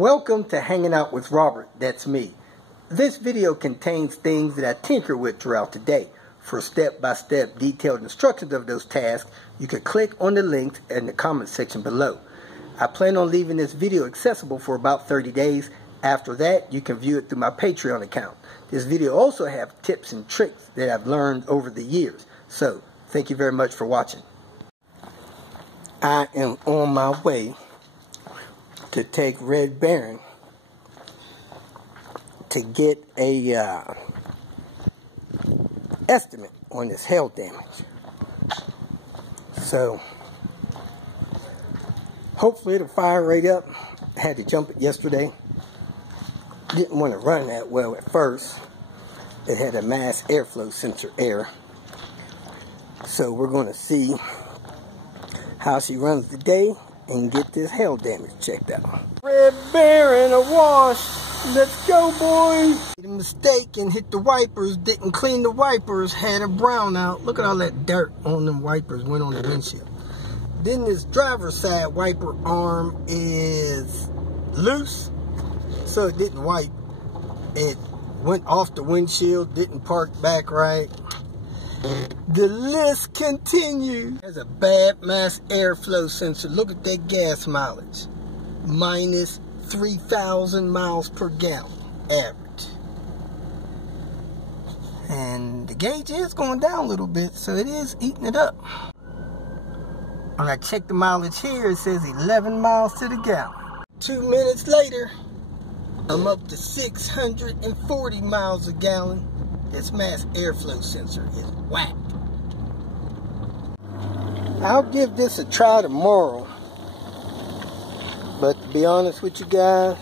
Welcome to Hanging Out with Robert, that's me. This video contains things that I tinker with throughout the day. For step-by-step detailed instructions of those tasks, you can click on the links in the comment section below. I plan on leaving this video accessible for about 30 days. After that, you can view it through my Patreon account. This video also has tips and tricks that I've learned over the years. So, thank you very much for watching. I am on my way to take Red Barron to get a estimate on this hail damage. So hopefully it'll fire right up. I had to jump it yesterday. Didn't want to run that well at first. It had a mass airflow sensor error. So we're going to see how she runs today and get this hail damage checked out. Red Barron awash. Let's go, boy. Made a mistake and hit the wipers. Didn't clean the wipers. Had a brownout. Look at all that dirt on them wipers. Went on the windshield. Then this driver's side wiper arm is loose, so it didn't wipe. It went off the windshield. Didn't park back right. The list continues. There's a bad mass airflow sensor. Look at that gas mileage. Minus 3,000 miles per gallon average. And the gauge is going down a little bit, so it is eating it up. When I check the mileage here, it says 11 miles to the gallon. 2 minutes later, I'm up to 640 miles a gallon. This mass airflow sensor is whacked. I'll give this a try tomorrow. But to be honest with you guys,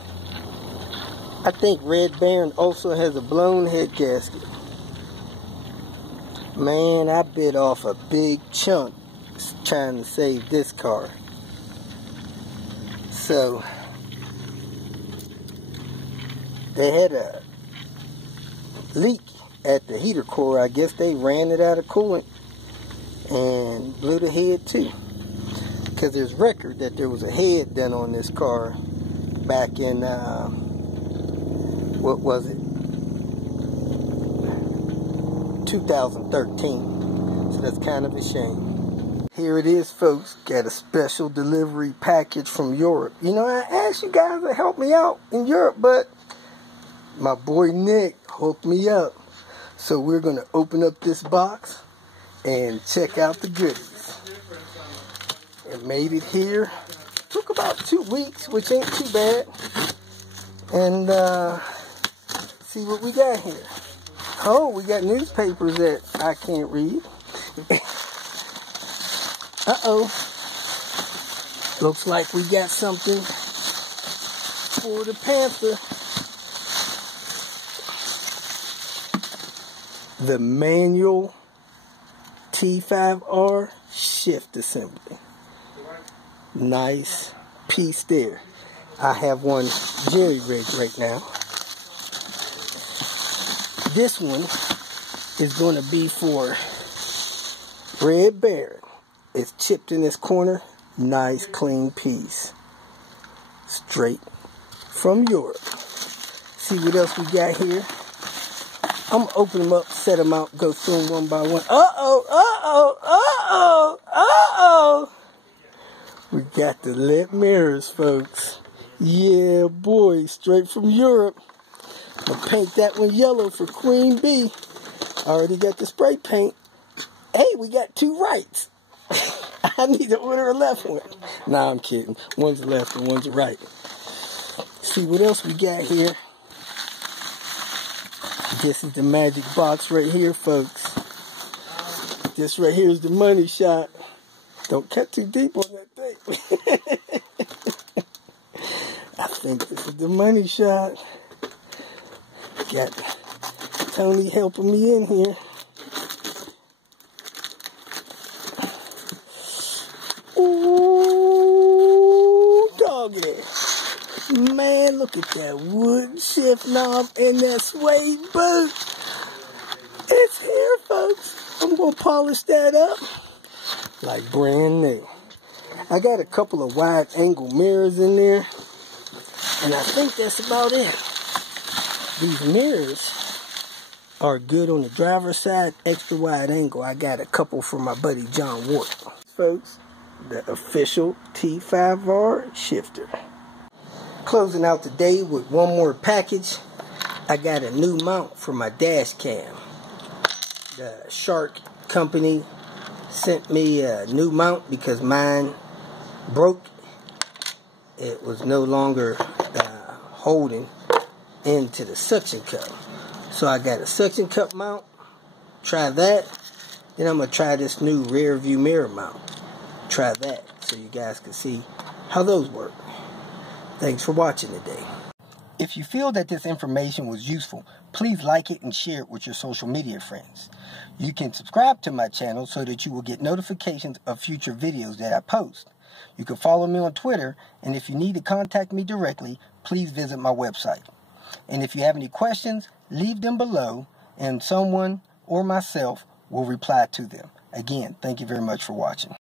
I think Red Barron also has a blown head gasket. Man, I bit off a big chunk trying to save this car. So, they had a leak at the heater core. I guess they ran it out of coolant and blew the head too. Because there's record that there was a head done on this car back in, what was it? 2013. So that's kind of a shame. Here it is, folks. Got a special delivery package from Europe. You know, I asked you guys to help me out in Europe, but my boy Nick hooked me up. So we're going to open up this box and check out the goodies. It made it here. Took about 2 weeks, which ain't too bad. And see what we got here. Oh, we got newspapers that I can't read. Uh-oh. Looks like we got something for the Panther. The manual T5R shift assembly. Nice piece there. I have one jerry-rigged right now. This one is going to be for Red Barron. It's chipped in this corner. Nice clean piece. Straight from Europe. See what else we got here. I'm going to open them up, set them out, go through them one by one. Uh-oh, uh-oh, uh-oh, uh-oh. We got the lit mirrors, folks. Yeah, boy, straight from Europe. I'm going to paint that one yellow for Queen Bee. I already got the spray paint. Hey, we got 2 rights. I need to order a left one. Nah, I'm kidding. One's left and one's right. See what else we got here. This is the magic box right here, folks. This right here is the money shot. Don't cut too deep on that thing. I think this is the money shot. Got Tony helping me in here. Ooh, doggy. Man, look at that wood shift knob and that suede boot. It's here, folks. I'm going to polish that up like brand new. I got a couple of wide angle mirrors in there. And I think that's about it. These mirrors are good on the driver's side, extra wide angle. I got a couple from my buddy John Ward. Folks, the official T5R shifter. Closing out the day with one more package. I got a new mount for my dash cam. The Shark company sent me a new mount because mine broke. It was no longer holding into the suction cup. So I got a suction cup mount. Try that. Then I'm going to try this new rear view mirror mount. Try that so you guys can see how those work. Thanks for watching today. If you feel that this information was useful, please like it and share it with your social media friends. You can subscribe to my channel so that you will get notifications of future videos that I post. You can follow me on Twitter, and if you need to contact me directly, please visit my website. And if you have any questions, leave them below, and someone or myself will reply to them. Again, thank you very much for watching.